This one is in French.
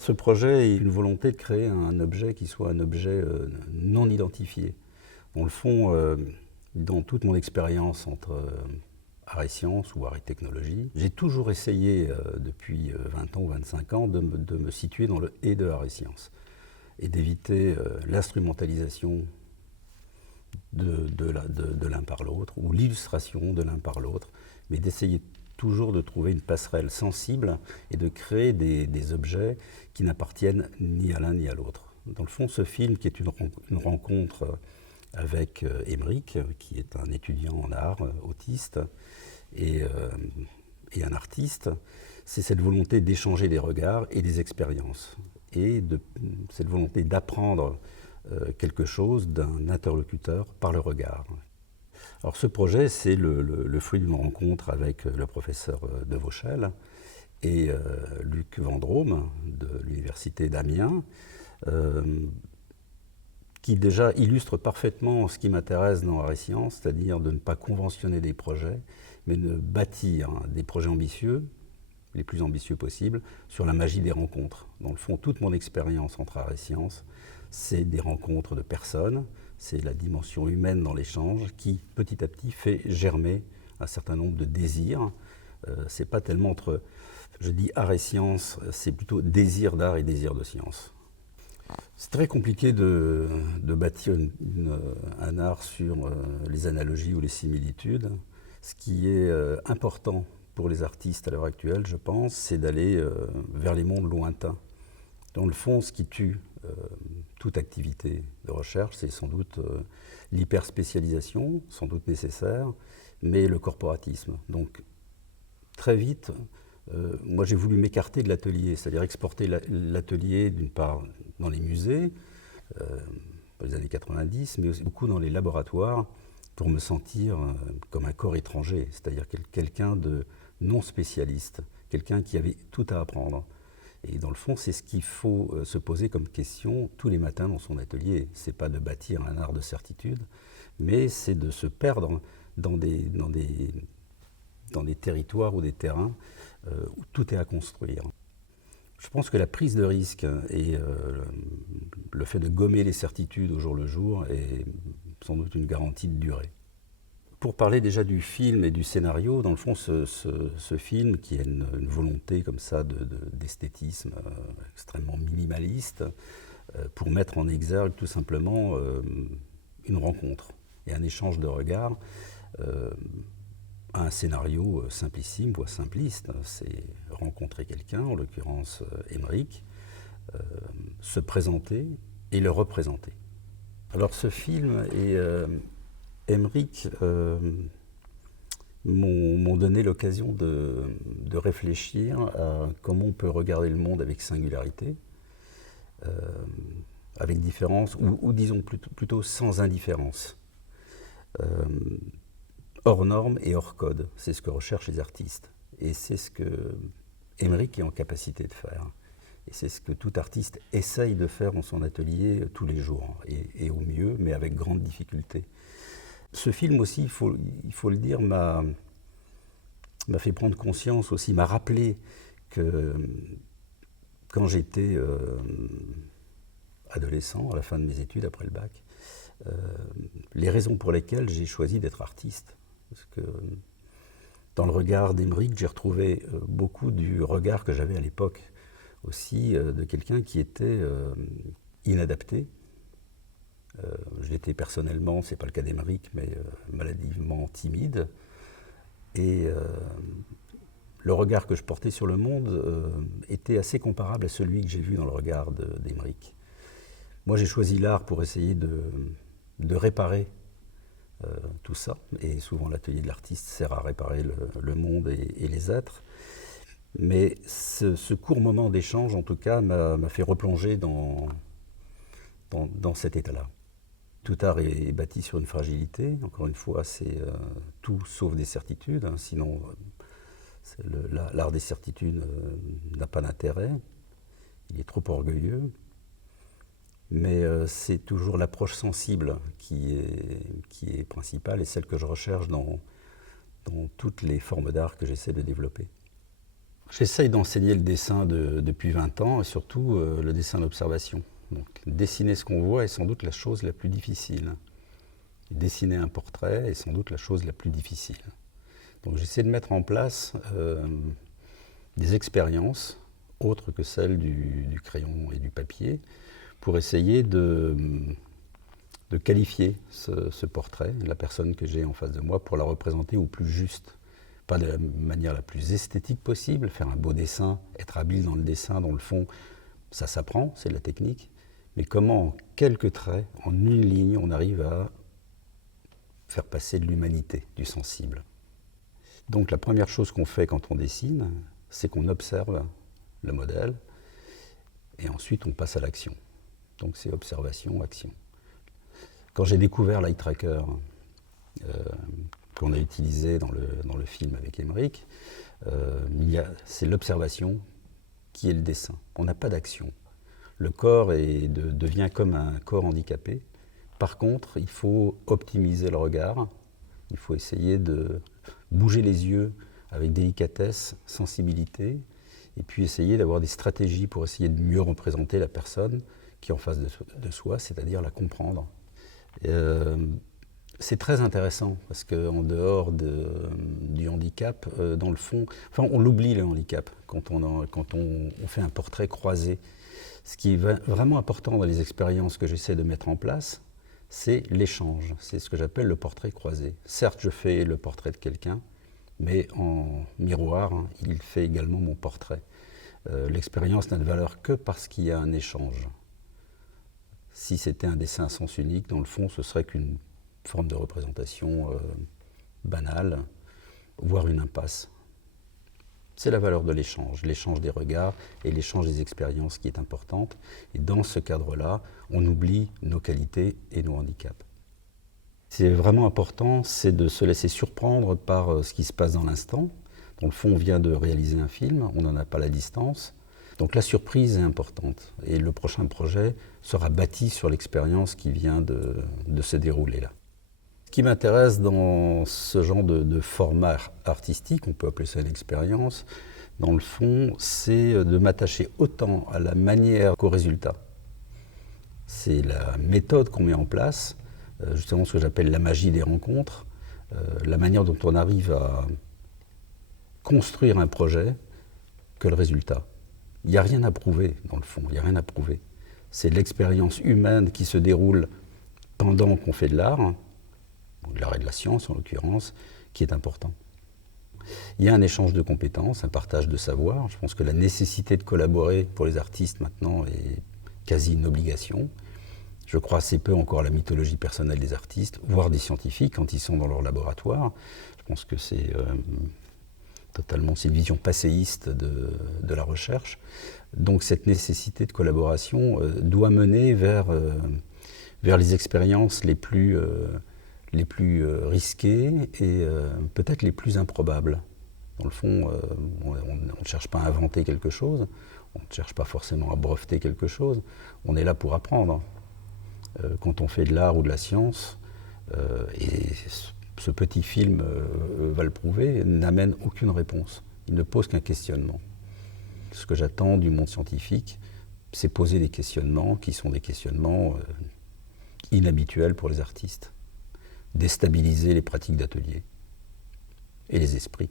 Ce projet est une volonté de créer un objet qui soit un objet non identifié. Dans le fond, dans toute mon expérience entre art et sciences ou art et technologie, j'ai toujours essayé, depuis 20 ans ou 25 ans, de me situer dans le « et » de art et sciences et d'éviter l'instrumentalisation de l'un par l'autre ou l'illustration de l'un par l'autre, mais d'essayer toujours de trouver une passerelle sensible et de créer des objets qui n'appartiennent ni à l'un ni à l'autre. Dans le fond, ce film, qui est une rencontre avec Émeric, qui est un étudiant en art, autiste, et, un artiste, c'est cette volonté d'échanger des regards et des expériences, et cette volonté d'apprendre quelque chose d'un interlocuteur par le regard. Alors ce projet, c'est le fruit d'une rencontre avec le professeur de Vauchel et Luc Vendrome de l'université d'Amiens, qui déjà illustre parfaitement ce qui m'intéresse dans Art et Sciences, c'est-à-dire de ne pas conventionner des projets, mais de bâtir des projets ambitieux, les plus ambitieux possibles, sur la magie des rencontres. Dans le fond, toute mon expérience entre Art et Sciences, c'est des rencontres de personnes, c'est la dimension humaine dans l'échange qui, petit à petit, fait germer un certain nombre de désirs. C'est pas tellement entre, je dis art et science, c'est plutôt désir d'art et désir de science. C'est très compliqué de bâtir un art sur les analogies ou les similitudes. Ce qui est important pour les artistes à l'heure actuelle, je pense, c'est d'aller vers les mondes lointains. Dans le fond, ce qui tue toute activité de recherche, c'est sans doute l'hyperspécialisation, sans doute nécessaire, mais le corporatisme. Donc, très vite, moi j'ai voulu m'écarter de l'atelier, c'est-à-dire exporter l'atelier d'une part dans les musées, dans les années 90, mais aussi beaucoup dans les laboratoires, pour me sentir comme un corps étranger, c'est-à-dire quelqu'un de non spécialiste, quelqu'un qui avait tout à apprendre. Et dans le fond, c'est ce qu'il faut se poser comme question tous les matins dans son atelier. C'est pas de bâtir un art de certitude, mais c'est de se perdre dans des territoires ou des terrains où tout est à construire. Je pense que la prise de risque et le fait de gommer les certitudes au jour le jour est sans doute une garantie de durée. Pour parler déjà du film et du scénario, dans le fond, ce film, qui a une volonté comme ça d'esthétisme extrêmement minimaliste, pour mettre en exergue tout simplement une rencontre et un échange de regards, un scénario simplissime, voire simpliste, c'est rencontrer quelqu'un, en l'occurrence Émeric, se présenter et le représenter. Alors ce film et Émeric m'ont donné l'occasion de réfléchir à comment on peut regarder le monde avec singularité, avec différence, ou disons plutôt sans indifférence. Hors norme et hors code, c'est ce que recherchent les artistes. Et c'est ce que Émeric est en capacité de faire. Et c'est ce que tout artiste essaye de faire dans son atelier tous les jours, et au mieux, mais avec grande difficulté. Ce film aussi, il faut le dire, m'a fait prendre conscience aussi, m'a rappelé que quand j'étais adolescent, à la fin de mes études, après le bac, les raisons pour lesquelles j'ai choisi d'être artiste. Parce que dans le regard d'Émeric, j'ai retrouvé beaucoup du regard que j'avais à l'époque aussi de quelqu'un qui était inadapté. Je l'étais personnellement, c'est pas le cas d'Émeric, mais maladivement timide. Et le regard que je portais sur le monde était assez comparable à celui que j'ai vu dans le regard d'Émeric. Moi, j'ai choisi l'art pour essayer de réparer tout ça. Et souvent, l'atelier de l'artiste sert à réparer le monde et les êtres. Mais ce court moment d'échange, en tout cas, m'a fait replonger dans cet état-là. Tout art est bâti sur une fragilité. Encore une fois, c'est tout sauf des certitudes. Hein. Sinon, l'art des certitudes n'a pas d'intérêt. Il est trop orgueilleux. Mais c'est toujours l'approche sensible qui est principale et celle que je recherche dans toutes les formes d'art que j'essaie de développer. J'essaye d'enseigner le dessin depuis 20 ans et surtout le dessin d'observation. Donc, dessiner ce qu'on voit est sans doute la chose la plus difficile. Dessiner un portrait est sans doute la chose la plus difficile. Donc j'essaie de mettre en place des expériences autres que celles du crayon et du papier pour essayer de qualifier ce portrait, la personne que j'ai en face de moi, pour la représenter au plus juste. Pas de la manière la plus esthétique possible, faire un beau dessin, être habile dans le dessin, dans le fond, ça s'apprend, c'est de la technique, mais comment en quelques traits, en une ligne, on arrive à faire passer de l'humanité, du sensible. Donc la première chose qu'on fait quand on dessine, c'est qu'on observe le modèle et ensuite on passe à l'action. Donc c'est observation, action. Quand j'ai découvert Light Tracker, qu'on a utilisé dans le film avec Emmerich, c'est l'observation qui est le dessin. On n'a pas d'action. Le corps devient comme un corps handicapé. Par contre, il faut optimiser le regard, il faut essayer de bouger les yeux avec délicatesse, sensibilité, et puis essayer d'avoir des stratégies pour essayer de mieux représenter la personne qui est en face de soi, c'est-à-dire la comprendre. C'est très intéressant parce qu'en dehors du handicap, dans le fond, enfin on l'oublie le handicap quand on fait un portrait croisé. Ce qui est vraiment important dans les expériences que j'essaie de mettre en place, c'est l'échange. C'est ce que j'appelle le portrait croisé. Certes, je fais le portrait de quelqu'un, mais en miroir, il fait également mon portrait. L'expérience n'a de valeur que parce qu'il y a un échange. Si c'était un dessin à sens unique, dans le fond, ce serait qu'une forme de représentation banale, voire une impasse. C'est la valeur de l'échange des regards et l'échange des expériences qui est importante. Et dans ce cadre-là, on oublie nos qualités et nos handicaps. C'est vraiment important, c'est de se laisser surprendre par ce qui se passe dans l'instant. Dans le fond, on vient de réaliser un film, on n'en a pas la distance. Donc la surprise est importante. Et le prochain projet sera bâti sur l'expérience qui vient de se dérouler là. Ce qui m'intéresse dans ce genre de format artistique, on peut appeler ça une expérience, dans le fond, c'est de m'attacher autant à la manière qu'au résultat. C'est la méthode qu'on met en place, justement ce que j'appelle la magie des rencontres, la manière dont on arrive à construire un projet que le résultat. Il n'y a rien à prouver, dans le fond, il n'y a rien à prouver. C'est l'expérience humaine qui se déroule pendant qu'on fait de l'art, de l'art et de la science en l'occurrence, qui est important. Il y a un échange de compétences, un partage de savoir. Je pense que la nécessité de collaborer pour les artistes maintenant est quasi une obligation. Je crois assez peu encore à la mythologie personnelle des artistes, voire des scientifiques quand ils sont dans leur laboratoire. Je pense que c'est une vision passéiste de la recherche. Donc cette nécessité de collaboration doit mener vers les expériences les plus risquées et peut-être les plus improbables. Dans le fond, on ne cherche pas à inventer quelque chose, on ne cherche pas forcément à breveter quelque chose, on est là pour apprendre. Quand on fait de l'art ou de la science, et ce petit film va le prouver, n'amène aucune réponse, il ne pose qu'un questionnement. Ce que j'attends du monde scientifique, c'est poser des questionnements qui sont des questionnements inhabituels pour les artistes. Déstabiliser les pratiques d'atelier et les esprits.